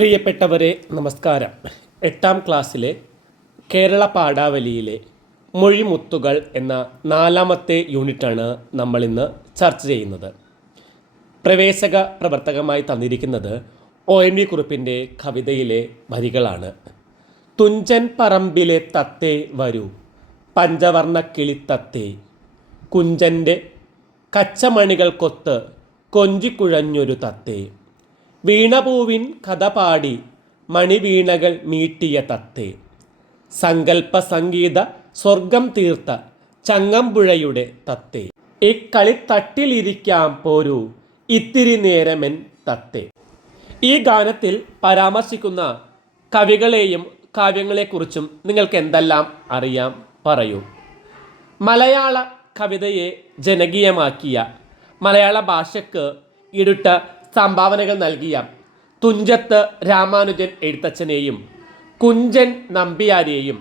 പ്രിയപ്പെട്ടവരെ നമസ്കാരം. എട്ടാം ക്ലാസ്സിലെ കേരള പാഠാവലിയിലെ മൊഴിമുത്തുകൾ എന്ന നാലാമത്തെ യൂണിറ്റാണ് നമ്മൾ ഇന്ന് ചർച്ച ചെയ്യുന്നത്. പ്രവേശക പ്രവർത്തകമായി തന്നിരിക്കുന്നത് ഒ എൻ വി കുറിപ്പിന്റെ കവിതയിലെ വരികളാണ്. തുഞ്ചൻ പറമ്പിലെ തത്തേ വരൂ പഞ്ചവർണ കിളിത്തത്തേ കുഞ്ചന്റെ കച്ചമണികൾ കൊത്ത് കൊഞ്ചിക്കുഴഞ്ഞൊരു തത്തേ. വീണപൂവിൻ കഥ പാടി മണിവീണകൾ മീട്ടിയ തത്തെ. സങ്കല്പ സംഗീത സ്വർഗം തീർത്ത ചങ്ങമ്പുഴയുടെ തത്തേ. ഇക്കളിത്തട്ടിലിരിക്കാം പോരൂ ഇത്തിരി നേരമെൻ തത്തെ. ഈ ഗാനത്തിൽ പരാമർശിക്കുന്ന കവികളെയും കാവ്യങ്ങളെക്കുറിച്ചും നിങ്ങൾക്ക് എന്തെല്ലാം അറിയാം പറയൂ. മലയാള കവിതയെ ജനകീയമാക്കിയ മലയാള ഭാഷയ്ക്ക് ഇടുട്ട സംഭാവനകൾ നൽകിയ തുഞ്ചത്ത് രാമാനുജൻ എഴുത്തച്ഛനെയും കുഞ്ചൻ നമ്പ്യാരെയും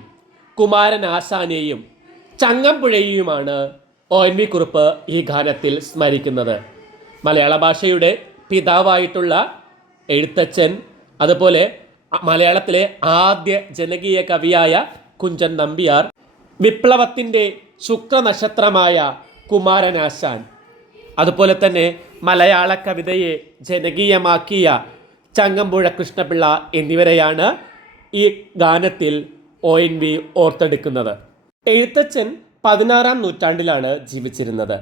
കുമാരനാശാനെയും ചങ്ങമ്പുഴയെയുമാണ് ഒ എൻ വി കുറുപ്പ് ഈ ഗാനത്തിൽ സ്മരിക്കുന്നത്. മലയാള ഭാഷയുടെ പിതാവായിട്ടുള്ള എഴുത്തച്ഛൻ അതുപോലെ മലയാളത്തിലെ ആദ്യ ജനകീയ കവിയായ കുഞ്ചൻ നമ്പ്യാർ വിപ്ലവത്തിന്റെ ശുക്രനക്ഷത്രമായ കുമാരനാശാൻ അതുപോലെ തന്നെ മലയാള കവിതയെ ജനകീയമാക്കിയ ചങ്ങമ്പുഴ കൃഷ്ണപിള്ള എന്നിവരെയാണ് ഈ ഗാനത്തിൽ ഒ എൻ വി ഓർത്തെടുക്കുന്നത്. എഴുത്തച്ഛൻ പതിനാറാം നൂറ്റാണ്ടിലാണ് ജീവിച്ചിരുന്നത്.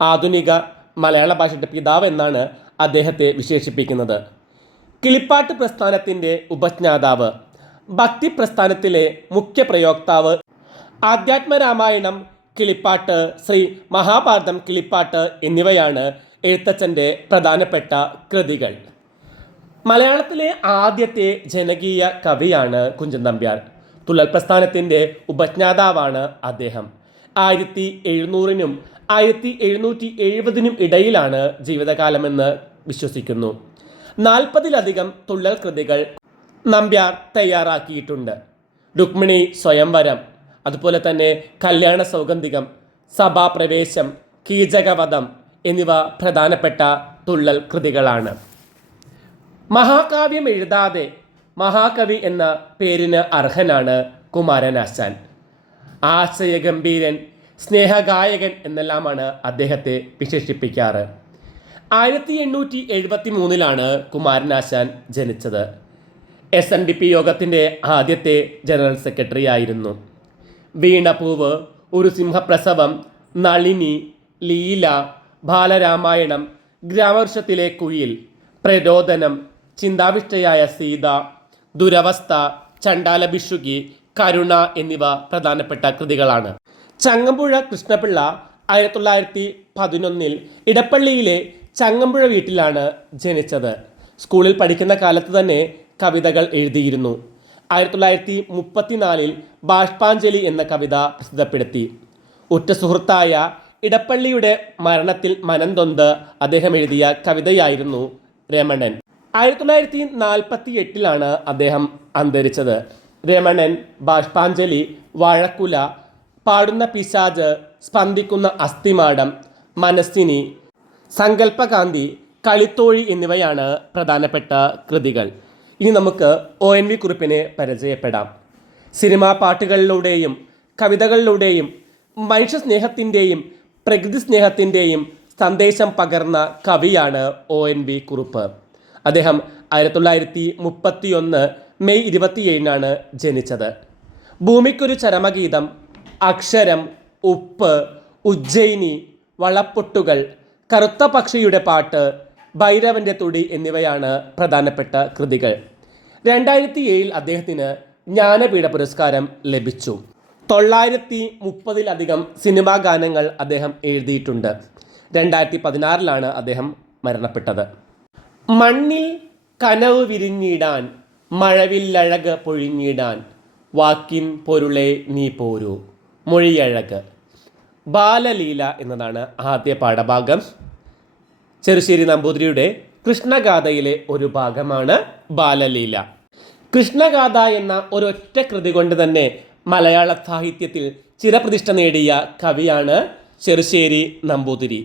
ആധുനിക മലയാള ഭാഷയുടെ പിതാവ് എന്നാണ് അദ്ദേഹത്തെ വിശേഷിപ്പിക്കുന്നത്. കിളിപ്പാട്ട് പ്രസ്ഥാനത്തിന്റെ ഉപജ്ഞാതാവ് ഭക്തി പ്രസ്ഥാനത്തിലെ മുഖ്യ പ്രയോക്താവ് ആധ്യാത്മരാമായണം കിളിപ്പാട്ട് ശ്രീ മഹാഭാരതം കിളിപ്പാട്ട് എന്നിവയാണ് എഴുത്തച്ഛന്റെ പ്രധാനപ്പെട്ട കൃതികൾ. മലയാളത്തിലെ ആദ്യത്തെ ജനകീയ കവിയാണ് കുഞ്ചൻ നമ്പ്യാർ. തുള്ളൽ പ്രസ്ഥാനത്തിന്റെ ഉപജ്ഞാതാവാണ് അദ്ദേഹം. ആയിരത്തി എഴുന്നൂറിനും ആയിരത്തി എഴുന്നൂറ്റി എഴുപതിനും ഇടയിലാണ് ജീവിതകാലമെന്ന് വിശ്വസിക്കുന്നു. നാൽപ്പതിലധികം തുള്ളൽ കൃതികൾ നമ്പ്യാർ തയ്യാറാക്കിയിട്ടുണ്ട്. രുക്മിണി സ്വയംവരം അതുപോലെ തന്നെ കല്യാണ സൗഗന്ധികം സഭാപ്രവേശം കീചകവധം എന്നിവ പ്രധാനപ്പെട്ട തുള്ളൽ കൃതികളാണ്. മഹാകാവ്യം എഴുതാതെ മഹാകവി എന്ന പേരിന് അർഹനാണ് കുമാരനാശാൻ ആശയഗംഭീരൻ സ്നേഹഗായകൻ എന്നെല്ലാമാണ് അദ്ദേഹത്തെ വിശേഷിപ്പിക്കാറ്. ആയിരത്തി എണ്ണൂറ്റി എഴുപത്തി മൂന്നിലാണ് കുമാരനാശാൻ ജനിച്ചത്. എസ് എൻ ഡി പി യോഗത്തിന്റെ ആദ്യത്തെ ജനറൽ സെക്രട്ടറി ആയിരുന്നു വീണപൂവ് ഒരു സിംഹപ്രസവം നളിനി ലീല ബാലരാമായണം ഗ്രാമവർഷത്തിലെ കുയിൽ പ്രരോദനം ചിന്താവിഷ്ടയായ സീത ദുരവസ്ഥ ചണ്ടാലഭിഷുകി കരുണ എന്നിവ പ്രധാനപ്പെട്ട കൃതികളാണ്. ചങ്ങമ്പുഴ കൃഷ്ണപിള്ള ആയിരത്തി തൊള്ളായിരത്തി പതിനൊന്നിൽ ഇടപ്പള്ളിയിലെ ചങ്ങമ്പുഴ വീട്ടിലാണ് ജനിച്ചത്. സ്കൂളിൽ പഠിക്കുന്ന കാലത്ത് തന്നെ കവിതകൾ എഴുതിയിരുന്നു. ആയിരത്തി തൊള്ളായിരത്തി മുപ്പത്തിനാലിൽ ബാഷ്പാഞ്ജലി എന്ന കവിത പ്രസിദ്ധപ്പെടുത്തി. ഉറ്റ സുഹൃത്തായ ഇടപ്പള്ളിയുടെ മരണത്തിൽ മനംതൊന്ത് അദ്ദേഹം എഴുതിയ കവിതയായിരുന്നു രമണൻ. ആയിരത്തി തൊള്ളായിരത്തി നാൽപ്പത്തി എട്ടിലാണ് അദ്ദേഹം അന്തരിച്ചത്. രമണൻ ബാഷ്പാഞ്ജലി വാഴക്കുല പാടുന്ന പിശാജ് സ്പന്ദിക്കുന്ന അസ്ഥിമാടം മനസ്സിനി സങ്കല്പകാന്തി കളിത്തോഴി എന്നിവയാണ് പ്രധാനപ്പെട്ട കൃതികൾ. ഇനി നമുക്ക് ഒ എൻ വി കുറിപ്പിനെ പരിചയപ്പെടാം. സിനിമാ പാട്ടുകളിലൂടെയും കവിതകളിലൂടെയും മനുഷ്യ സ്നേഹത്തിന്റെയും പ്രകൃതി സ്നേഹത്തിന്റെയും സന്ദേശം പകർന്ന കവിയാണ് ഒ എൻ വി കുറുപ്പ്. അദ്ദേഹം ആയിരത്തി തൊള്ളായിരത്തി മുപ്പത്തി ഒന്ന് മെയ് ഇരുപത്തിയേഴിനാണ് ജനിച്ചത്. ഭൂമിക്കൊരു ചരമഗീതം അക്ഷരം ഉപ്പ് ഉജ്ജയിനി വളപ്പൊട്ടുകൾ കറുത്ത പക്ഷിയുടെ പാട്ട് ഭൈരവന്റെ തുടി എന്നിവയാണ് പ്രധാനപ്പെട്ട കൃതികൾ. രണ്ടായിരത്തി ഏഴിൽ അദ്ദേഹത്തിന് ജ്ഞാനപീഠ പുരസ്കാരം ലഭിച്ചു. തൊള്ളായിരത്തി മുപ്പതിലധികം സിനിമാ ഗാനങ്ങൾ അദ്ദേഹം എഴുതിയിട്ടുണ്ട്. രണ്ടായിരത്തി പതിനാറിലാണ് അദ്ദേഹം മരണപ്പെട്ടത്. മണ്ണിൽ കനവ് വിരിഞ്ഞിടാൻ മഴവില്ലഴക് പൊഴിഞ്ഞിടാൻ വാക്കിൻ പൊരുളെ നീ പോരൂ മൊഴിയഴക്. ബാലലീല എന്നതാണ് ആദ്യ പാഠഭാഗം. ചെറുശ്ശേരി നമ്പൂതിരിയുടെ കൃഷ്ണഗാഥയിലെ ഒരു ഭാഗമാണ് ബാലലീല. കൃഷ്ണഗാഥ എന്ന ഒരൊറ്റ കൃതി കൊണ്ട് തന്നെ മലയാള സാഹിത്യത്തിൽ ചിരപ്രതിഷ്ഠ നേടിയ കവിയാണ് ചെറുശ്ശേരി നമ്പൂതിരി.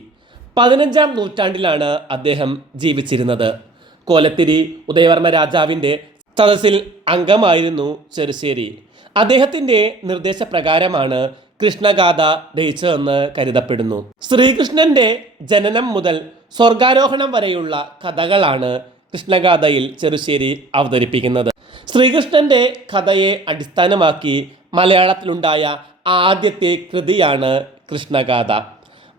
പതിനഞ്ചാം നൂറ്റാണ്ടിലാണ് അദ്ദേഹം ജീവിച്ചിരുന്നത്. കോലത്തിരി ഉദയവർമ്മ രാജാവിന്റെ സദസ്സിൽ അംഗമായിരുന്നു ചെറുശ്ശേരി. അദ്ദേഹത്തിന്റെ നിർദ്ദേശപ്രകാരമാണ് കൃഷ്ണഗാഥ രചിച്ചതെന്ന് കരുതപ്പെടുന്നു. ശ്രീകൃഷ്ണന്റെ ജനനം മുതൽ സ്വർഗാരോഹണം വരെയുള്ള കഥകളാണ് കൃഷ്ണഗാഥയിൽ ചെറുശ്ശേരി അവതരിപ്പിക്കുന്നത്. ശ്രീകൃഷ്ണന്റെ കഥയെ അടിസ്ഥാനമാക്കി മലയാളത്തിലുണ്ടായ ആദ്യത്തെ കൃതിയാണ് കൃഷ്ണഗാഥ.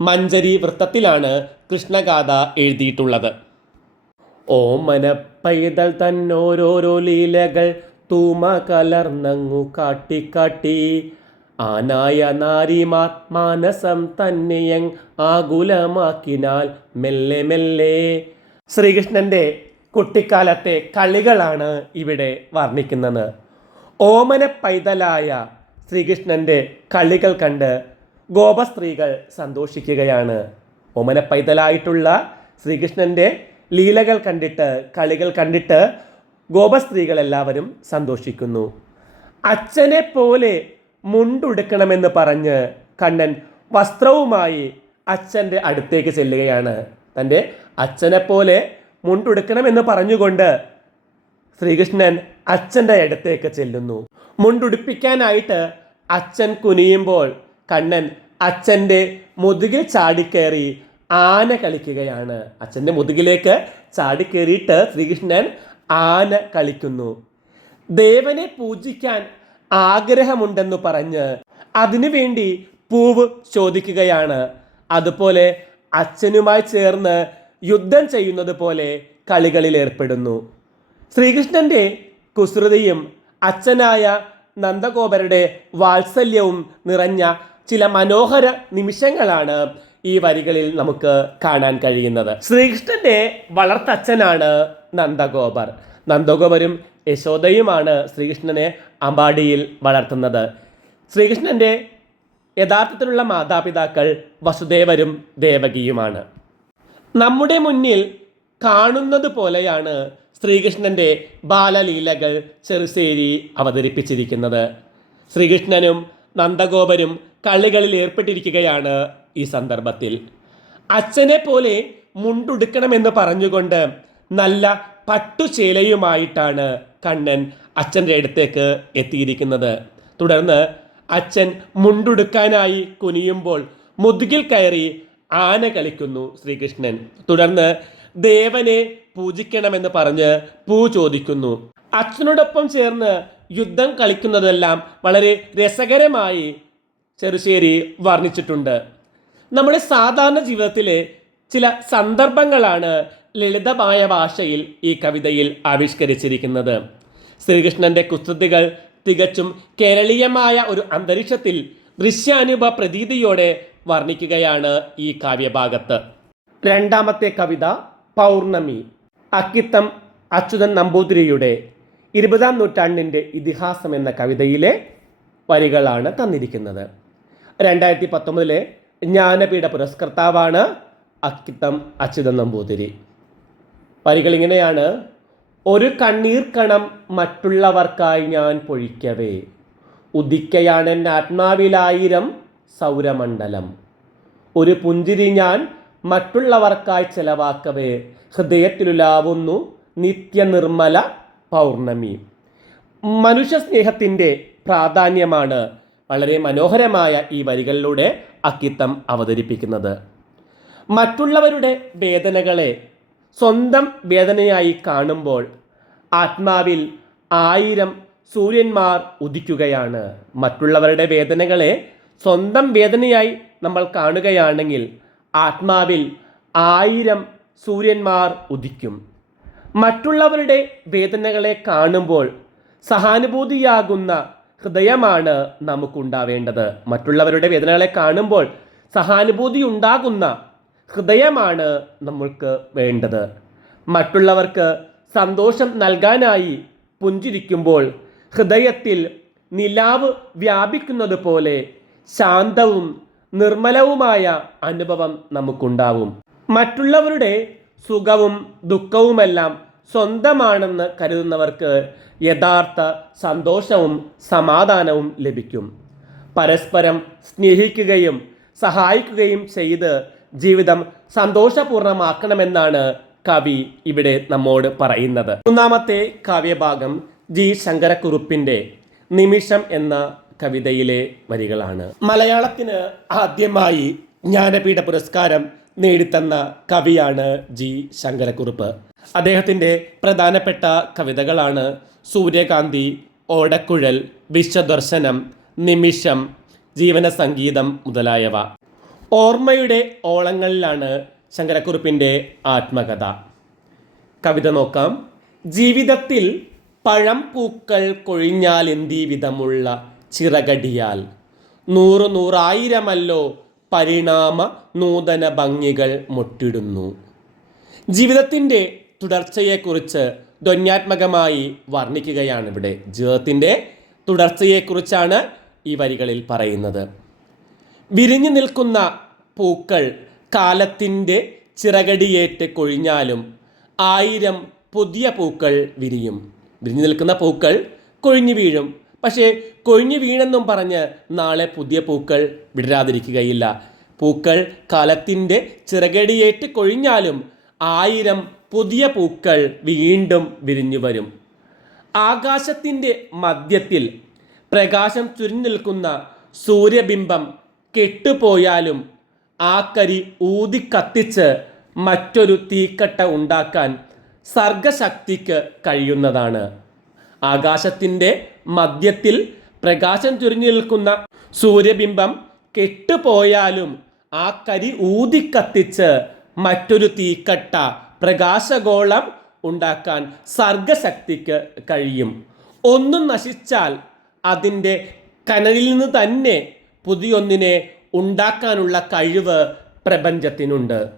മഞ്ചരി വൃത്തത്തിലാണ് കൃഷ്ണഗാഥ എഴുതിയിട്ടുള്ളത്. ഓമന പൈതൽ തന്നോരോരോ ലീലകൾ തൂമ കലർന്നങ്ങു കാട്ടിക്കാട്ടി ആനായ നാരിമാർ മാനസം തന്നെയങ് ആകുലമാക്കിനാൽ മെല്ലെ മെല്ലെ. ശ്രീകൃഷ്ണന്റെ കുട്ടിക്കാലത്തെ കളികളാണ് ഇവിടെ വർണിക്കുന്നത്. ഓമന പൈതലായ ശ്രീകൃഷ്ണന്റെ കളികൾ കണ്ട് ഗോപസ്ത്രീകൾ സന്തോഷിക്കുകയാണ്. ഓമന പൈതലായിട്ടുള്ള ശ്രീകൃഷ്ണന്റെ ലീലകൾ കണ്ടിട്ട് കളികൾ കണ്ടിട്ട് ഗോപസ്ത്രീകൾ എല്ലാവരും സന്തോഷിക്കുന്നു. അച്ഛനെ പോലെ മുണ്ടുടുക്കണമെന്ന് പറഞ്ഞ് കണ്ണൻ വസ്ത്രവുമായി അച്ഛന്റെ അടുത്തേക്ക് ചെല്ലുകയാണ്. തന്റെ അച്ഛനെ പോലെ മുണ്ടുടുക്കണമെന്ന് പറഞ്ഞുകൊണ്ട് ശ്രീകൃഷ്ണൻ അച്ഛന്റെ അടുത്തേക്ക് ചെല്ലുന്നു. മുണ്ടുടുപ്പിക്കാനായിട്ട് അച്ഛൻ കുനിയുമ്പോൾ കണ്ണൻ അച്ഛന്റെ മുതുകിൽ ചാടിക്കേറി ആന കളിക്കുകയാണ്. അച്ഛന്റെ മുതുകിലേക്ക് ചാടിക്കയറിയിട്ട് ശ്രീകൃഷ്ണൻ ആന കളിക്കുന്നു. ദേവനെ പൂജിക്കാൻ ആഗ്രഹമുണ്ടെന്ന് പറഞ്ഞ് അതിനുവേണ്ടി പൂവ് ചോദിക്കുകയാണ്. അതുപോലെ അച്ഛനുമായി ചേർന്ന് യുദ്ധം ചെയ്യുന്നത് പോലെ കളികളിൽ ഏർപ്പെടുന്നു. ശ്രീകൃഷ്ണന്റെ കുസൃതിയും അച്ഛനായ നന്ദഗോപരുടെ വാത്സല്യവും നിറഞ്ഞ ചില മനോഹര നിമിഷങ്ങളാണ് ഈ വരികളിൽ നമുക്ക് കാണാൻ കഴിയുന്നത്. ശ്രീകൃഷ്ണന്റെ വളർത്തച്ഛനാണ് നന്ദഗോപർ. നന്ദഗോപരും യശോദയുമാണ് ശ്രീകൃഷ്ണനെ അമ്പാടിയിൽ വളർത്തുന്നത്. ശ്രീകൃഷ്ണന്റെ യഥാർത്ഥത്തിലുള്ള മാതാപിതാക്കൾ വസുദേവരും ദേവകിയുമാണ്. നമ്മുടെ മുന്നിൽ കാണുന്നത് പോലെയാണ് ശ്രീകൃഷ്ണന്റെ ബാലലീലകൾ ചെറുശ്ശേരി അവതരിപ്പിച്ചിരിക്കുന്നത്. ശ്രീകൃഷ്ണനും നന്ദഗോപരും കളികളിൽ ഏർപ്പെട്ടിരിക്കുകയാണ് ഈ സന്ദർഭത്തിൽ. അച്ഛനെ പോലെ മുണ്ടുടുക്കണമെന്ന് പറഞ്ഞുകൊണ്ട് നല്ല പട്ടുചേലയുമായിട്ടാണ് കണ്ണൻ അച്ഛന്റെ അടുത്തേക്ക് എത്തിയിരിക്കുന്നത്. തുടർന്ന് അച്ഛൻ മുണ്ടുടുക്കാനായി കുനിയുമ്പോൾ മുതുകിൽ കയറി ആന കളിക്കുന്നു ശ്രീകൃഷ്ണൻ. തുടർന്ന് ദേവനെ പൂജിക്കണമെന്ന് പറഞ്ഞ് പൂ ചോദിക്കുന്നു. അച്ഛനോടൊപ്പം ചേർന്ന് യുദ്ധം കളിക്കുന്നതെല്ലാം വളരെ രസകരമായി ചെറുശ്ശേരി വർണിച്ചിട്ടുണ്ട്. നമ്മുടെ സാധാരണ ജീവിതത്തിലെ ചില സന്ദർഭങ്ങളാണ് ലളിതമായ ഭാഷയിൽ ഈ കവിതയിൽ ആവിഷ്കരിച്ചിരിക്കുന്നത്. ശ്രീകൃഷ്ണന്റെ കുസ്തുതികൾ തികച്ചും കേരളീയമായ ഒരു അന്തരീക്ഷത്തിൽ ദൃശ്യാനുഭ പ്രതീതിയോടെ വർണിക്കുകയാണ് ഈ കാവ്യഭാഗത്ത്. രണ്ടാമത്തെ കവിത പൗർണമി. അക്കിത്തം അച്യുതൻ നമ്പൂതിരിയുടെ ഇരുപതാം നൂറ്റാണ്ടിന്റെ ഇതിഹാസം എന്ന കവിതയിലെ വരികളാണ് തന്നിരിക്കുന്നത്. രണ്ടായിരത്തി പത്തൊമ്പതിലെ ജ്ഞാനപീഠ പുരസ്കർത്താവാണ് അക്കിത്തം അച്യുതൻ നമ്പൂതിരി. വരികൾ ഇങ്ങനെയാണ് ഒരു കണ്ണീർ കണം മറ്റുള്ളവർക്കായി ഞാൻ പൊഴിക്കവേ. ഉദിക്കയാണെന്റെ ആത്മാവിലായിരം സൗരമണ്ഡലം. ഒരു പുഞ്ചിരി ഞാൻ മറ്റുള്ളവർക്കായി ചെലവാക്കവേ ഹൃദയത്തിലുലാവുന്നു നിത്യനിർമ്മല പൗർണമി. മനുഷ്യ സ്നേഹത്തിന്റെ പ്രാധാന്യമാണ് വളരെ മനോഹരമായ ഈ വരികളിലൂടെ അക്കിത്തം അവതരിപ്പിക്കുന്നത്. മറ്റുള്ളവരുടെ വേദനകളെ സ്വന്തം വേദനയായി കാണുമ്പോൾ ആത്മാവിൽ ആയിരം സൂര്യന്മാർ ഉദിക്കുകയാണ്. മറ്റുള്ളവരുടെ വേദനകളെ സ്വന്തം വേദനയായി നമ്മൾ കാണുകയാണെങ്കിൽ ആത്മാവിൽ ആയിരം സൂര്യന്മാർ ഉദിക്കും. മറ്റുള്ളവരുടെ വേദനകളെ കാണുമ്പോൾ സഹാനുഭൂതിയാകുന്ന ഹൃദയമാണ് നമുക്കുണ്ടാവേണ്ടത്. മറ്റുള്ളവരുടെ വേദനകളെ കാണുമ്പോൾ സഹാനുഭൂതി ഉണ്ടാകുന്ന ഹൃദയമാണ് നമ്മൾക്ക് വേണ്ടത്. മറ്റുള്ളവർക്ക് സന്തോഷം നൽകാനായി പുഞ്ചിരിക്കുമ്പോൾ ഹൃദയത്തിൽ നിലാവ് വ്യാപിക്കുന്നത് പോലെ ശാന്തവും നിർമ്മലവുമായ അനുഭവം നമുക്കുണ്ടാവും. മറ്റുള്ളവരുടെ സുഖവും ദുഃഖവുമെല്ലാം സ്വന്തമാണെന്ന് കരുതുന്നവർക്ക് യഥാർത്ഥ സന്തോഷവും സമാധാനവും ലഭിക്കും. പരസ്പരം സ്നേഹിക്കുകയും സഹായിക്കുകയും ചെയ്ത് ജീവിതം സന്തോഷപൂർണമാക്കണമെന്നാണ് കവി ഇവിടെ നമ്മോട് പറയുന്നത്. മൂന്നാമത്തെ കാവ്യഭാഗം ജി. ശങ്കരക്കുറുപ്പിന്റെ നിമിഷം എന്ന കവിതയിലെ വരികളാണ്. മലയാളത്തിന് ആദ്യമായി ജ്ഞാനപീഠ പുരസ്കാരം നേടിത്തന്ന കവിയാണ് ജി ശങ്കരക്കുറുപ്പ്. അദ്ദേഹത്തിന്റെ പ്രധാനപ്പെട്ട കവിതകളാണ് സൂര്യകാന്തി ഓടക്കുഴൽ വിശ്വദർശനം നിമിഷം ജീവന സംഗീതം മുതലായവ. ഓർമ്മയുടെ ഓളങ്ങളിലാണ് ശങ്കരക്കുറുപ്പിന്റെ ആത്മകഥ. കവിത നോക്കാം. ജീവിതത്തിൽ പഴം പൂക്കൾ കൊഴിഞ്ഞാൽ വിധമുള്ള ചിറകടിയാൽ. നൂറു നൂറായിരമല്ലോ പരിണാമ നൂതന ഭംഗികൾ മുട്ടിടുന്നു. ജീവിതത്തിന്റെ തുടർച്ചയെക്കുറിച്ച് ധ്വന്യാത്മകമായി വർണിക്കുകയാണ് ഇവിടെ ജീവിതത്തിന്റെ തുടർച്ചയെക്കുറിച്ചാണ് ഈ വരികളിൽ പറയുന്നത്. വിരിഞ്ഞു നിൽക്കുന്ന പൂക്കൾ കാലത്തിന്റെ ചിറകടിയേറ്റ് കൊഴിഞ്ഞാലും ആയിരം പുതിയ പൂക്കൾ വിരിയും. വിരിഞ്ഞു നിൽക്കുന്ന പൂക്കൾ കൊഴിഞ്ഞു വീഴും. പക്ഷേ കൊഴിഞ്ഞു വീണെന്നും പറഞ്ഞ് നാളെ പുതിയ പൂക്കൾ വിടരാതിരിക്കുകയില്ല. പൂക്കൾ കാലത്തിന്റെ ചിറകടിയേറ്റ് കൊഴിഞ്ഞാലും ആയിരം പുതിയ പൂക്കൾ വീണ്ടും വിരിഞ്ഞു വരും. ആകാശത്തിന്റെ മധ്യത്തിൽ പ്രകാശം ചുരിഞ്ഞു നിൽക്കുന്ന സൂര്യബിംബം കെട്ടുപോയാലും ആ കരി ഊതി കത്തിച്ച് മറ്റൊരു തീക്കട്ട ഉണ്ടാക്കാൻ സർഗശക്തിക്ക് കഴിയുന്നതാണ്. ആകാശത്തിന്റെ മധ്യത്തിൽ പ്രകാശം ചുരിഞ്ഞു നിൽക്കുന്ന സൂര്യബിംബം കെട്ടുപോയാലും ആ കരി ഊതിക്കത്തിച്ച് മറ്റൊരു തീക്കട്ട പ്രകാശഗോളം ഉണ്ടാക്കാൻ സർഗശക്തിക്ക് കഴിയും. ഒന്നും നശിച്ചാൽ അതിന്റെ കനലിൽ നിന്ന് തന്നെ പുതിയൊന്നിനെ ഉണ്ടാക്കാനുള്ള കഴിവ് പ്രപഞ്ചത്തിനുണ്ട്.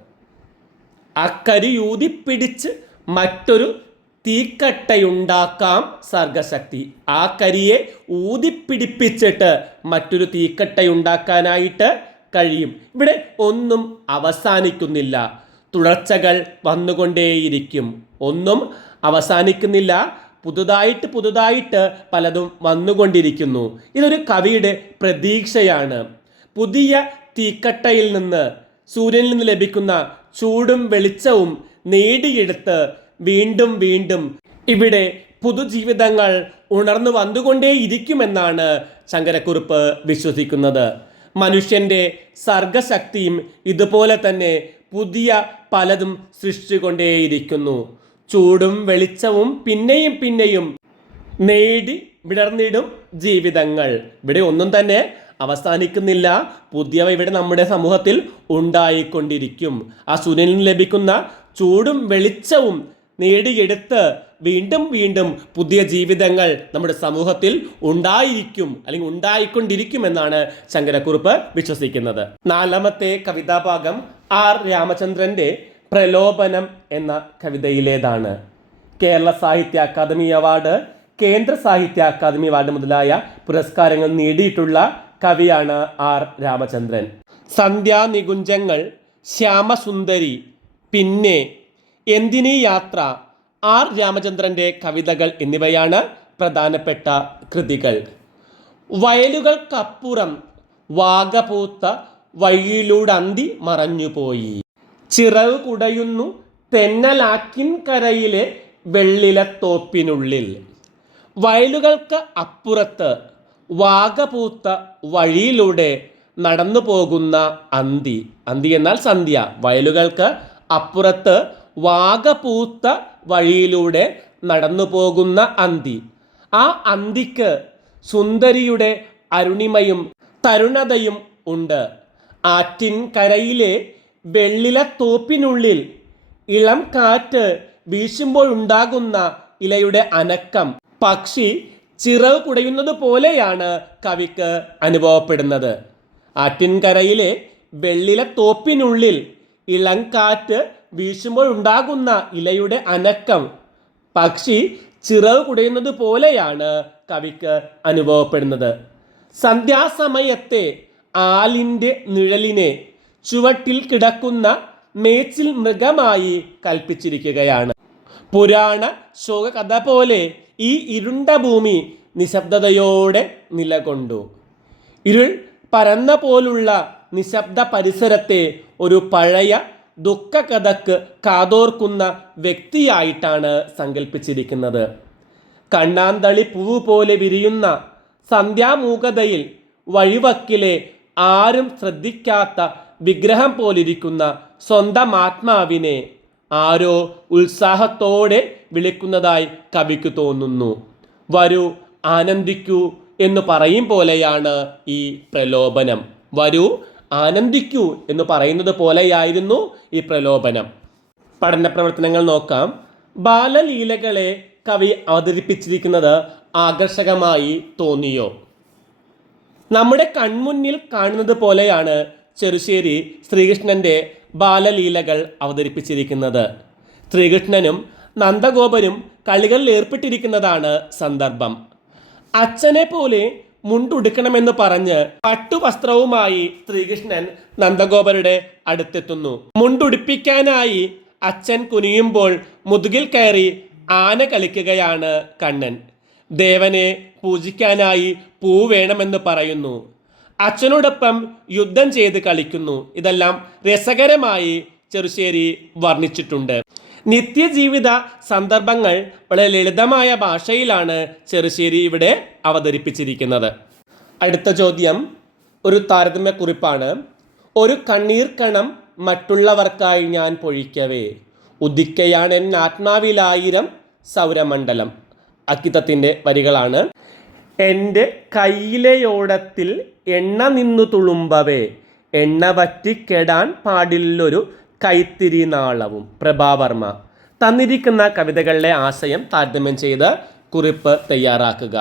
ആ കരി പിടിച്ച് മറ്റൊരു തീക്കട്ടയുണ്ടാക്കാം സർഗശക്തി. ആ കരിയെ ഊതിപ്പിടിപ്പിച്ചിട്ട് മറ്റൊരു തീക്കട്ടയുണ്ടാക്കാനായിട്ട് കഴിയും. ഇവിടെ ഒന്നും അവസാനിക്കുന്നില്ല. തുടർച്ചകൾ വന്നുകൊണ്ടേയിരിക്കും. ഒന്നും അവസാനിക്കുന്നില്ല. പുതുതായിട്ട് പുതുതായിട്ട് പലതും വന്നുകൊണ്ടിരിക്കുന്നു. ഇതൊരു കവിയുടെ പ്രതീക്ഷയാണ്. പുതിയ തീക്കട്ടയിൽ നിന്ന് സൂര്യനിൽ നിന്ന് ലഭിക്കുന്ന ചൂടും വെളിച്ചവും നേടിയെടുത്ത് വീണ്ടും വീണ്ടും ഇവിടെ പുതുജീവിതങ്ങൾ ഉണർന്നു വന്നുകൊണ്ടേയിരിക്കുമെന്നാണ് ശങ്കരക്കുറുപ്പ് വിശ്വസിക്കുന്നത്. മനുഷ്യന്റെ സർഗശക്തിയും ഇതുപോലെ തന്നെ പുതിയ പലതും സൃഷ്ടിച്ചുകൊണ്ടേയിരിക്കുന്നു ചൂടും വെളിച്ചവും പിന്നെയും പിന്നെയും നേടി വിടർന്നിടും ജീവിതങ്ങൾ. ഇവിടെ ഒന്നും തന്നെ അവസാനിക്കുന്നില്ല. പുതിയവ ഇവിടെ നമ്മുടെ സമൂഹത്തിൽ ഉണ്ടായിക്കൊണ്ടിരിക്കും. ആ സൂര്യനിൽ ലഭിക്കുന്ന ചൂടും വെളിച്ചവും നേടിയെടുത്ത് വീണ്ടും വീണ്ടും പുതിയ ജീവിതങ്ങൾ നമ്മുടെ സമൂഹത്തിൽ ഉണ്ടായിരിക്കും അല്ലെങ്കിൽ ഉണ്ടായിക്കൊണ്ടിരിക്കും എന്നാണ് ശങ്കരക്കുറുപ്പ് വിശ്വസിക്കുന്നത്. നാലാമത്തെ കവിതാഭാഗം ആർ രാമചന്ദ്രന്റെ പ്രലോഭനം എന്ന കവിതയിലേതാണ്. കേരള സാഹിത്യ അക്കാദമി അവാർഡ് കേന്ദ്ര സാഹിത്യ അക്കാദമി അവാർഡ് മുതലായ പുരസ്കാരങ്ങൾ നേടിയിട്ടുള്ള കവിയാണ് ആർ രാമചന്ദ്രൻ. സന്ധ്യാനികുഞ്ചങ്ങൾ ശ്യാമസുന്ദരി പിന്നെ എന്തിനീ യാത്ര? ആർ. രാമചന്ദ്രന്റെ കവിതകൾ എന്നിവയാണ് പ്രധാനപ്പെട്ട കൃതികൾ. വയലുകൾക്കപ്പുറം വാഗപൂത്ത വഴിയിലൂടന്തി മറഞ്ഞുപോയി. ചിറവ് കുടയുന്നു തെന്നലാക്കിൻ കരയിലെ വെള്ളിലത്തോപ്പിനുള്ളിൽ. വയലുകൾക്ക് അപ്പുറത്ത് വാഗപൂത്ത വഴിയിലൂടെ നടന്നു പോകുന്ന അന്തി. അന്തി എന്നാൽ സന്ധ്യ. വയലുകൾക്ക് അപ്പുറത്ത് വാഗപൂത്ത വഴിയിലൂടെ നടന്നു പോകുന്ന അന്തി. ആ അന്തിക്ക് സുന്ദരിയുടെ അരുണിമയും തരുണതയും ഉണ്ട്. ആറ്റിൻ കരയിലെ വെള്ളിലത്തോപ്പിനുള്ളിൽ ഇളം കാറ്റ് വീശുമ്പോഴുണ്ടാകുന്ന ഇലയുടെ അനക്കം. പക്ഷി ചിറവ് കുടയുന്നത് പോലെയാണ് കവിക്ക് അനുഭവപ്പെടുന്നത്. ആറ്റിൻകരയിലെ വെള്ളിലത്തോപ്പിനുള്ളിൽ ഇളം കാറ്റ് വീശുമ്പോഴുണ്ടാകുന്ന ഇലയുടെ അനക്കം. പക്ഷി ചിറവ് കുടയുന്നത് പോലെയാണ് കവിക്ക് അനുഭവപ്പെടുന്നത്. സന്ധ്യാസമയത്തെ ആലിന്റെ നിഴലിനെ ചുവട്ടിൽ കിടക്കുന്ന മേച്ചിൽ മൃഗമായി കൽപ്പിച്ചിരിക്കുകയാണ്. പുരാണ ശോക കഥ പോലെ ഈ ഇരുണ്ട ഭൂമി നിശബ്ദതയോടെ നിലകൊണ്ടു. ഇരുൾ പരന്ന പോലുള്ള നിശബ്ദ പരിസരത്തെ ഒരു പഴയ ദുഃഖകഥക്ക് കാതോർക്കുന്ന വ്യക്തിയായിട്ടാണ് സങ്കല്പിച്ചിരിക്കുന്നത് കണ്ണാന്തളി പൂവ് പോലെ വിരിയുന്ന സന്ധ്യാമൂകതയിൽ വഴിവക്കിലെ ആരും ശ്രദ്ധിക്കാത്ത വിഗ്രഹം പോലിരിക്കുന്ന സ്വന്തം ആത്മാവിനെ ആരോ ഉത്സാഹത്തോടെ വിളിക്കുന്നതായി കവിക്ക് തോന്നുന്നു. വരൂ ആനന്ദിക്കൂ എന്ന് പറയും പോലെയാണ് ഈ പ്രലോഭനം. വരൂ ആനന്ദിക്കൂ എന്ന് പറയുന്നത് പോലെയായിരുന്നു ഈ പ്രലോഭനം. പഠന പ്രവർത്തനങ്ങൾ നോക്കാം. ബാലലീലകളെ കവി അവതരിപ്പിച്ചിരിക്കുന്നത് ആകർഷകമായി തോന്നിയോ? നമ്മുടെ കൺമുന്നിൽ കാണുന്നത് പോലെയാണ് ചെറുശ്ശേരി ശ്രീകൃഷ്ണന്റെ ബാലലീലകൾ അവതരിപ്പിച്ചിരിക്കുന്നത്. ശ്രീകൃഷ്ണനും നന്ദഗോപനും കളികളിൽ ഏർപ്പെട്ടിരിക്കുന്നതാണ് സന്ദർഭം. അച്ഛനെ പോലെ മുണ്ടുടുക്കണമെന്ന് പറഞ്ഞ് പട്ടുവസ്ത്രവുമായി ശ്രീകൃഷ്ണൻ നന്ദഗോപരുടെ അടുത്തെത്തുന്നു. മുണ്ടുടുപ്പിക്കാനായി അച്ഛൻ കുനിയുമ്പോൾ മുതുകിൽ കയറി ആന കളിക്കുകയാണ് കണ്ണൻ. ദേവനെ പൂജിക്കാനായി പൂ വേണമെന്ന് പറയുന്നു. അച്ഛനോടൊപ്പം യുദ്ധം ചെയ്ത് കളിക്കുന്നു. ഇതെല്ലാം രസകരമായി ചെറുശ്ശേരി വർണിച്ചിട്ടുണ്ട്. നിത്യജീവിത സന്ദർഭങ്ങൾ വളരെ ലളിതമായ ഭാഷയിലാണ് ചെറുശ്ശേരി ഇവിടെ അവതരിപ്പിച്ചിരിക്കുന്നത്. അടുത്ത ചോദ്യം ഒരു താരതമ്യക്കുറിപ്പാണ്. ഒരു കണ്ണീർ കണം മറ്റുള്ളവർക്കായി ഞാൻ പൊഴിക്കവേ. ഉദിക്കയാണ് എൻ ആത്മാവിലായിരം സൗരമണ്ഡലം. അക്കിത്തത്തിന്റെ വരികളാണ്. എന്റെ കയ്യിലെയോടത്തിൽ എണ്ണ നിന്നു തുളുമ്പവേ. എണ്ണ വറ്റിക്കെടാൻ പാടില്ലൊരു കൈത്തിരി നാളവും. പ്രഭാവർമ്മ തന്നിരിക്കുന്ന കവിതകളിലെ ആശയം താരതമ്യം ചെയ്ത് കുറിപ്പ് തയ്യാറാക്കുക.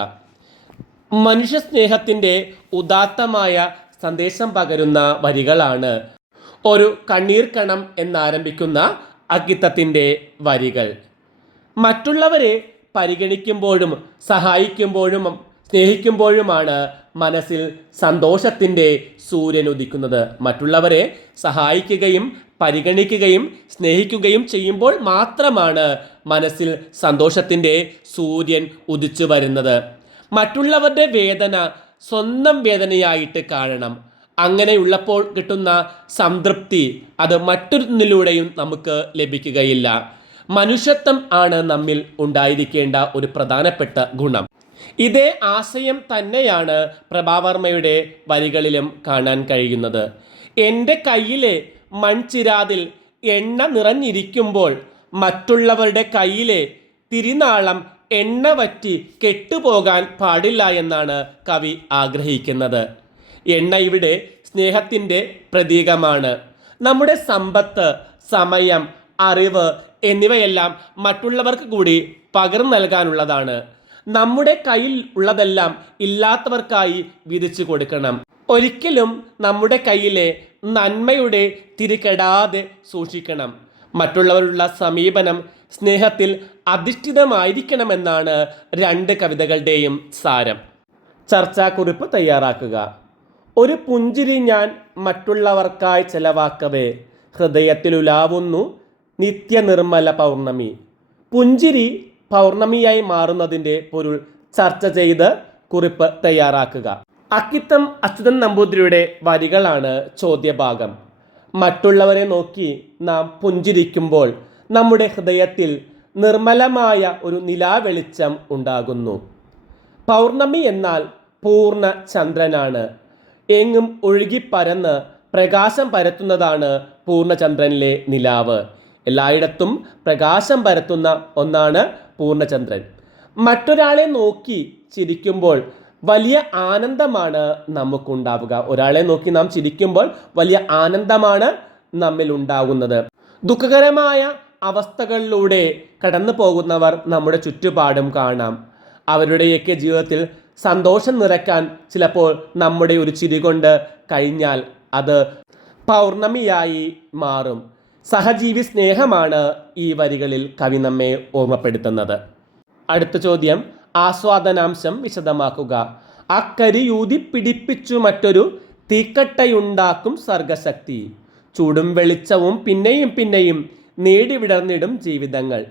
മനുഷ്യ സ്നേഹത്തിന്റെ ഉദാത്തമായ സന്ദേശം പകരുന്ന വരികളാണ്. ഒരു കണ്ണീർ കണം എന്നാരംഭിക്കുന്ന അക്കിത്തത്തിന്റെ വരികൾ. മറ്റുള്ളവരെ പരിഗണിക്കുമ്പോഴും സഹായിക്കുമ്പോഴും സ്നേഹിക്കുമ്പോഴുമാണ് മനസ്സിൽ സന്തോഷത്തിന്റെ സൂര്യൻ ഉദിക്കുന്നത്. മറ്റുള്ളവരെ സഹായിക്കുകയും പരിഗണിക്കുകയും സ്നേഹിക്കുകയും ചെയ്യുമ്പോൾ മാത്രമാണ് മനസ്സിൽ സന്തോഷത്തിന്റെ സൂര്യൻ ഉദിച്ചു വരുന്നത്. മറ്റുള്ളവരുടെ വേദന സ്വന്തം വേദനയായിട്ട് കാണണം. അങ്ങനെയുള്ളപ്പോൾ കിട്ടുന്ന സംതൃപ്തി അത് മറ്റൊന്നിലൂടെയും നമുക്ക് ലഭിക്കുകയില്ല. മനുഷ്യത്വം ആണ് നമ്മിൽ ഉണ്ടായിരിക്കേണ്ട ഒരു പ്രധാനപ്പെട്ട ഗുണം. ഇതേ ആശയം തന്നെയാണ് പ്രഭാവർമ്മയുടെ വരികളിലും കാണാൻ കഴിയുന്നത്. എന്റെ കയ്യിലെ മൺചിരാതിൽ എണ്ണ നിറഞ്ഞിരിക്കുമ്പോൾ മറ്റുള്ളവരുടെ കയ്യിലെ തിരുനാളം എണ്ണ വറ്റി കെട്ടുപോകാൻ പാടില്ല എന്നാണ് കവി ആഗ്രഹിക്കുന്നത്. എണ്ണ ഇവിടെ സ്നേഹത്തിന്റെ പ്രതീകമാണ്. നമ്മുടെ സമ്പത്ത് സമയം അറിവ് എന്നിവയെല്ലാം മറ്റുള്ളവർക്ക് കൂടി പകർന്നു നൽകാനുള്ളതാണ്. നമ്മുടെ കയ്യിൽ ഉള്ളതെല്ലാം ഇല്ലാത്തവർക്കായി വിധിച്ചു കൊടുക്കണം. ഒരിക്കലും നമ്മുടെ കയ്യിലെ നന്മയുടെ തിരികെടാതെ സൂക്ഷിക്കണം. മറ്റുള്ളവരുള്ള സമീപനം സ്നേഹത്തിൽ അധിഷ്ഠിതമായിരിക്കണമെന്നാണ് രണ്ട് കവിതകളുടെയും സാരം. ചർച്ചാക്കുറിപ്പ് തയ്യാറാക്കുക. ഒരു പുഞ്ചിരി ഞാൻ മറ്റുള്ളവർക്കായി ചെലവാക്കവേ ഹൃദയത്തിലുലാവുന്നു നിത്യനിർമ്മല പൗർണമി. പുഞ്ചിരി പൗർണമിയായി മാറുന്നതിന്റെ പൊരുൾ ചർച്ച ചെയ്ത് കുറിപ്പ് തയ്യാറാക്കുക. അക്കിത്തം അച്യുതൻ നമ്പൂതിരിയുടെ വരികളാണ് ചോദ്യഭാഗം. മറ്റുള്ളവരെ നോക്കി നാം പുഞ്ചിരിക്കുമ്പോൾ നമ്മുടെ ഹൃദയത്തിൽ നിർമ്മലമായ ഒരു നിലാവെളിച്ചം ഉണ്ടാകുന്നു. പൗർണമി എന്നാൽ പൂർണ ചന്ദ്രനാണ്. എങ്ങും ഒഴുകിപ്പരന്ന് പ്രകാശം പരത്തുന്നതാണ് പൂർണചന്ദ്രനിലെ നിലാവ്. എല്ലായിടത്തും പ്രകാശം പരത്തുന്ന ഒന്നാണ് പൂർണചന്ദ്രൻ. മറ്റൊരാളെ നോക്കി ചിരിക്കുമ്പോൾ വലിയ ആനന്ദമാണ് നമുക്കുണ്ടാവുക. ഒരാളെ നോക്കി നാം ചിരിക്കുമ്പോൾ വലിയ ആനന്ദമാണ് നമ്മിൽ ഉണ്ടാകുന്നത് ദുഃഖകരമായ അവസ്ഥകളിലൂടെ കടന്നു പോകുന്നവർ നമ്മുടെ ചുറ്റുപാടും കാണാം. അവരുടെയൊക്കെ ജീവിതത്തിൽ സന്തോഷം നിറയ്ക്കാൻ ചിലപ്പോൾ നമ്മുടെ ഒരു ചിരി കൊണ്ട് കഴിഞ്ഞാൽ അത് പൗർണമിയായി മാറും. സഹജീവി സ്നേഹമാണ് ഈ വരികളിൽ കവി നമ്മെ ഓർമ്മപ്പെടുത്തുന്നത്. അടുത്ത ചോദ്യം ആസ്വാദനാംശം വിശദമാക്കുക. അക്കരി അക്കരിയൂതി പിടിപ്പിച്ചു മറ്റൊരു തീക്കട്ടയുണ്ടാക്കും സർഗശക്തി. ചൂടും വെളിച്ചവും പിന്നെയും പിന്നെയും നേടിവിടർന്നിടും ജീവിതങ്ങൾ.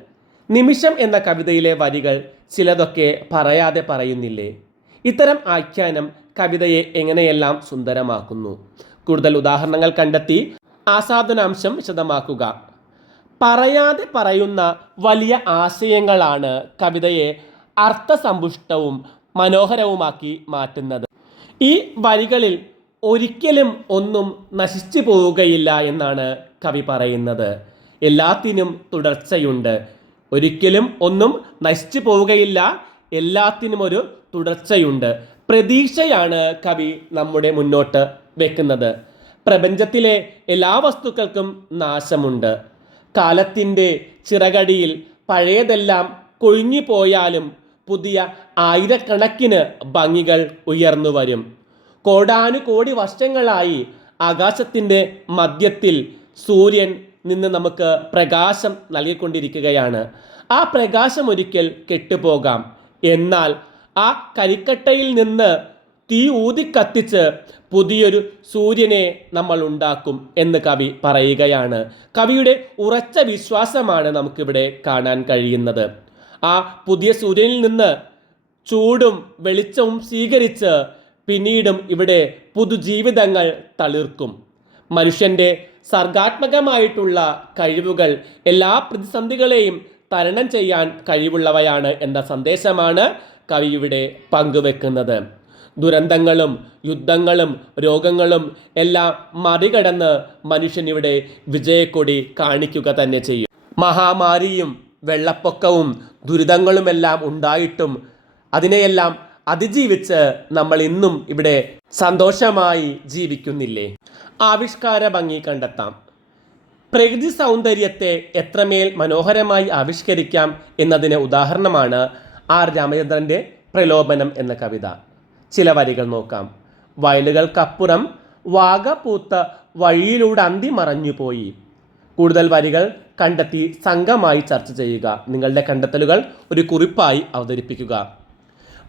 നിമിഷം എന്ന കവിതയിലെ വരികൾ ചിലതൊക്കെ പറയാതെ പറയുന്നില്ലേ? ഇത്തരം ആഖ്യാനം കവിതയെ എങ്ങനെയെല്ലാം സുന്ദരമാക്കുന്നു? കൂടുതൽ ഉദാഹരണങ്ങൾ കണ്ടെത്തി ആസ്വാദനാംശം വിശദമാക്കുക. പറയാതെ പറയുന്ന വലിയ ആശയങ്ങളാണ് കവിതയെ അർത്ഥസമ്പുഷ്ടവും മനോഹരവുമാക്കി മാറ്റുന്നത്. ഈ വരികളിൽ ഒരിക്കലും ഒന്നും നശിച്ചു പോവുകയില്ല എന്നാണ് കവി പറയുന്നത്. എല്ലാത്തിനും തുടർച്ചയുണ്ട്. ഒരിക്കലും ഒന്നും നശിച്ചു പോവുകയില്ല. എല്ലാത്തിനും ഒരു തുടർച്ചയുണ്ട്. പ്രതീക്ഷയാണ് കവി നമ്മുടെ മുന്നോട്ട് വെക്കുന്നത്. പ്രപഞ്ചത്തിലെ എല്ലാ വസ്തുക്കൾക്കും നാശമുണ്ട്. കാലത്തിന്റെ ചിറകടിയിൽ പഴയതെല്ലാം കൊഴിഞ്ഞു പോയാലും പുതിയ ആയിരക്കണക്കിന് ഭംഗികൾ ഉയർന്നു വരും. കോടാനുകോടി വർഷങ്ങളായി ആകാശത്തിന്റെ മധ്യത്തിൽ സൂര്യൻ നിന്ന് നമുക്ക് പ്രകാശം നൽകിക്കൊണ്ടിരിക്കുകയാണ്. ആ പ്രകാശം ഒരിക്കൽ കെട്ടുപോകാം. എന്നാൽ ആ കരിക്കട്ടയിൽ നിന്ന് തീ ഊതി കത്തിച്ച് പുതിയൊരു സൂര്യനെ നമ്മൾ ഉണ്ടാക്കും എന്ന് കവി പറയുകയാണ്. കവിയുടെ ഉറച്ച വിശ്വാസമാണ് നമുക്കിവിടെ കാണാൻ കഴിയുന്നത്. ആ പുതിയ സൂര്യനിൽ നിന്ന് ചൂടും വെളിച്ചവും സ്വീകരിച്ച് പിന്നീടും ഇവിടെ പുതുജീവിതങ്ങൾ തളിർക്കും. മനുഷ്യന്റെ സർഗാത്മകമായിട്ടുള്ള കഴിവുകൾ എല്ലാ പ്രതിസന്ധികളെയും തരണം ചെയ്യാൻ കഴിവുള്ളവയാണ് എന്ന സന്ദേശമാണ് കവി ഇവിടെ പങ്കുവെക്കുന്നത്. ദുരന്തങ്ങളും യുദ്ധങ്ങളും രോഗങ്ങളും എല്ലാം മറികടന്ന് മനുഷ്യൻ ഇവിടെ വിജയക്കൊടി കാണിക്കുക തന്നെ ചെയ്യും. മഹാമാരിയും വെള്ളപ്പൊക്കവും ദുരിതങ്ങളുമെല്ലാം ഉണ്ടായിട്ടും അതിനെയെല്ലാം അതിജീവിച്ച് നമ്മൾ ഇന്നും ഇവിടെ സന്തോഷമായി ജീവിക്കുന്നില്ലേ? ആവിഷ്കാര ഭംഗി കണ്ടെത്താം. പ്രകൃതി സൗന്ദര്യത്തെ എത്രമേൽ മനോഹരമായി ആവിഷ്കരിക്കാം എന്നതിന് ഉദാഹരണമാണ് ആർ രാമചന്ദ്രന്റെ പ്രലോഭനം എന്ന കവിത. ചില വരികൾ നോക്കാം. വയലുകൾക്കപ്പുറം വാഗപൂത്ത വഴിയിലൂടെ അന്തി മറഞ്ഞുപോയി കൂടുതൽ വരികൾ കണ്ടെത്തി സംഘമായി ചർച്ച ചെയ്യുക. നിങ്ങളുടെ കണ്ടെത്തലുകൾ ഒരു കുറിപ്പായി അവതരിപ്പിക്കുക.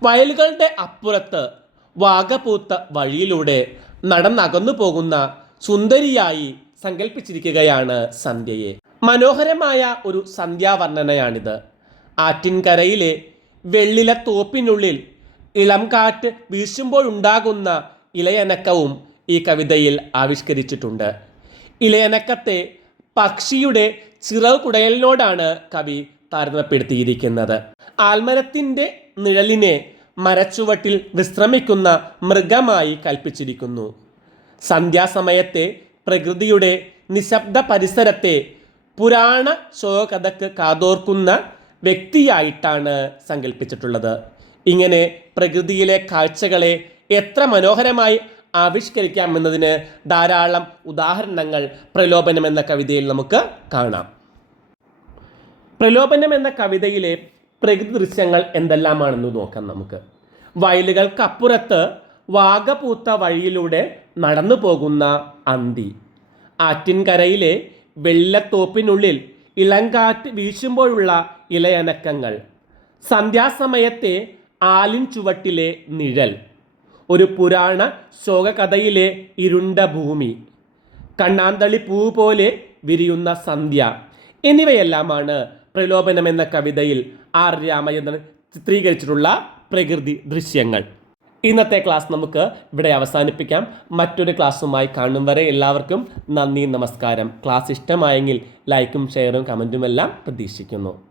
വയലുകളുടെ അപ്പുറത്ത് വാഗപൂത്ത വഴിയിലൂടെ നടന്നകന്നു പോകുന്ന സുന്ദരിയായി സങ്കല്പിച്ചിരിക്കുകയാണ് സന്ധ്യയെ. മനോഹരമായ ഒരു സന്ധ്യാവർണനയാണിത്. ആറ്റിൻകരയിലെ വെള്ളിലെ തോപ്പിനുള്ളിൽ ഇളം കാറ്റ് വീശുമ്പോഴുണ്ടാകുന്ന ഇലയനക്കവും ഈ കവിതയിൽ ആവിഷ്കരിച്ചിട്ടുണ്ട്. ഇലയനക്കത്തെ പക്ഷിയുടെ ചിറവ് കുടയലിനോടാണ് കവി താരതമ്യപ്പെടുത്തിയിരിക്കുന്നത്. ആൽമരത്തിന്റെ നിഴലിനെ മരച്ചുവട്ടിൽ വിശ്രമിക്കുന്ന മൃഗമായി കൽപ്പിച്ചിരിക്കുന്നു. സന്ധ്യാസമയത്തെ പ്രകൃതിയുടെ നിശബ്ദ പരിസരത്തെ പുരാണ ശോകഥക്ക് കാതോർക്കുന്ന വ്യക്തിയായിട്ടാണ് സങ്കല്പിച്ചിട്ടുള്ളത് ഇങ്ങനെ പ്രകൃതിയിലെ കാഴ്ചകളെ എത്ര മനോഹരമായി ആവിഷ്കരിക്കാമെന്നതിന് ധാരാളം ഉദാഹരണങ്ങൾ പ്രലോഭനം എന്ന കവിതയിൽ നമുക്ക് കാണാം. പ്രലോഭനം എന്ന കവിതയിലെ പ്രകൃതി ദൃശ്യങ്ങൾ എന്തെല്ലാമാണെന്ന് നോക്കാം നമുക്ക്. വയലുകൾക്കപ്പുറത്ത് വാഗപൂത്ത വഴിയിലൂടെ നടന്നു പോകുന്ന അന്തി. ആറ്റിൻകരയിലെ വെള്ളത്തോപ്പിനുള്ളിൽ ഇളങ്കാറ്റ് വീശുമ്പോഴുള്ള ഇലയനക്കങ്ങൾ. സന്ധ്യാസമയത്തെ ആലിൻ ചുവട്ടിലെ നിഴൽ. ഒരു പുരാണ ശോകകഥയിലെ ഇരുണ്ട ഭൂമി. കണ്ണാന്തളി പൂ പോലെ വിരിയുന്ന സന്ധ്യ. എന്നിവയെല്ലാമാണ് പ്രലോഭനം എന്ന കവിതയിൽ ആർ രാമചന്ദ്രൻ ചിത്രീകരിച്ചിട്ടുള്ള പ്രകൃതി ദൃശ്യങ്ങൾ. ഇന്നത്തെ ക്ലാസ് നമുക്ക് ഇവിടെ അവസാനിപ്പിക്കാം. മറ്റൊരു ക്ലാസ്സുമായി കാണും വരെ എല്ലാവർക്കും നന്ദി നമസ്കാരം. ക്ലാസ് ഇഷ്ടമായെങ്കിൽ ലൈക്കും ഷെയറും കമന്റുമെല്ലാം പ്രതീക്ഷിക്കുന്നു.